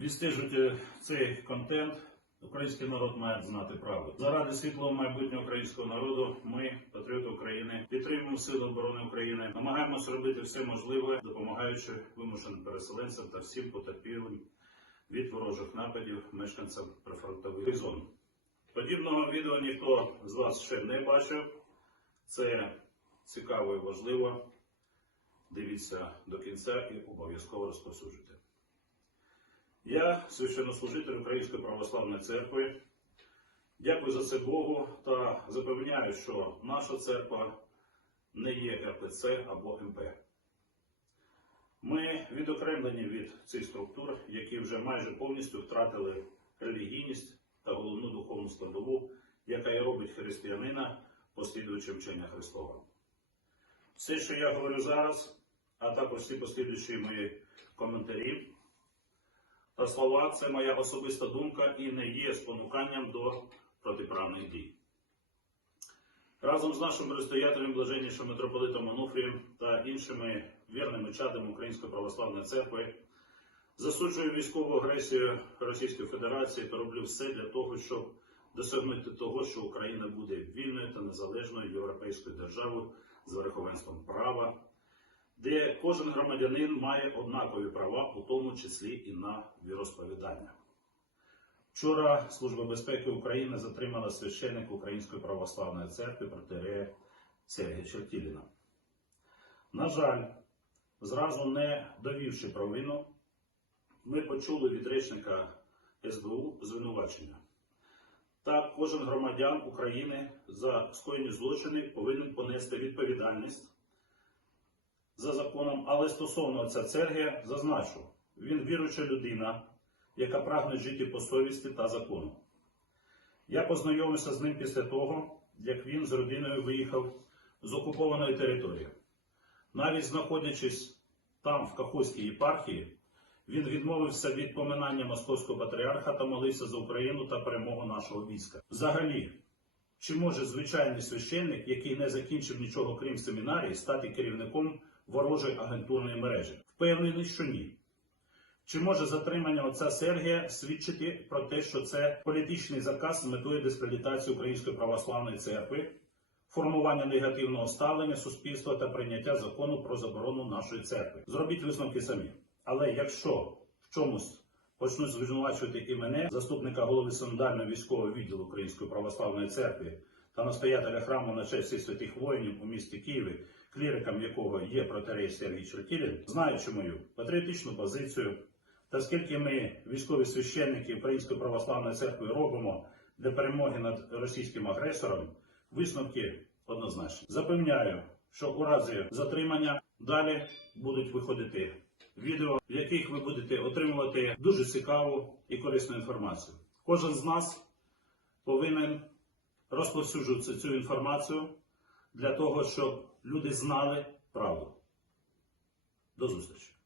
відстежуєте цей контент, український народ має знати правду. Заради світлого майбутнього українського народу, ми, патріоти України, підтримуємо Сили оборони України, намагаємося робити все можливе, допомагаючи вимушеним переселенцям та всім потерпілим від ворожих нападів мешканцям прифронтових зон. Подібного відео ніхто з вас ще не бачив. Це цікаво і важливо. Дивіться до кінця і обов'язково розповсюджуйте. Я священнослужитель Української православної церкви. Дякую за це Богу та запевняю, що наша церква не є РПЦ або МП. Ми відокремлені від цих структур, які вже майже повністю втратили релігійність та головну духовну складову, яка і робить християнина послідуючим вчення Христова. Все, що я говорю зараз, а також всі послідуючі мої коментарі та слова, це моя особиста думка і не є спонуканням до протиправних дій. Разом з нашим предстоятелем блаженнішим митрополитом Онуфрієм та іншими вірними чадами Української православної церкви засуджую військову агресію Російської Федерації та роблю все для того, щоб досягнути того, що Україна буде вільною та незалежною європейською державою з верховенством права, де кожен громадянин має однакові права, у тому числі і на віросповідання. Вчора Служба безпеки України затримала священника Української православної церкви протирея Сергія Чертіліна. На жаль, зразу не довівши провину, ми почули від речника СБУ звинувачення. Так, кожен громадян України за скоєні злочини повинен понести відповідальність за законом, але стосовно отця Сергія зазначу, він віруюча людина, яка прагне жити по совісті та закону. Я познайомився з ним після того, як він з родиною виїхав з окупованої території. Навіть знаходячись там, в Каховській єпархії, він відмовився від поминання московського патріарха та молився за Україну та перемогу нашого війська. Взагалі, чи може звичайний священник, який не закінчив нічого крім семінарії, стати керівником ворожої агентурної мережі? Впевнений, що ні. Чи може затримання отця Сергія свідчити про те, що це політичний заказ з метою дискредитації Української православної церкви, формування негативного ставлення суспільства та прийняття закону про заборону нашої церкви? Зробіть висновки самі. Але якщо в чомусь почнуть звинувачувати і мене, заступника голови синодального військового відділу Української православної церкви та настоятеля храму на честь всіх святих воїнів у місті Києві, кліриком якого є протерей Сергій Чертілін, знаючи мою патріотичну позицію, та скільки ми, військові священники Української православної церкви, робимо для перемоги над російським агресором, висновки однозначні. Запевняю, що у разі затримання далі будуть виходити відео, в яких ви будете отримувати дуже цікаву і корисну інформацію. Кожен з нас повинен розповсюджувати цю інформацію для того, щоб люди знали правду. До зустрічі!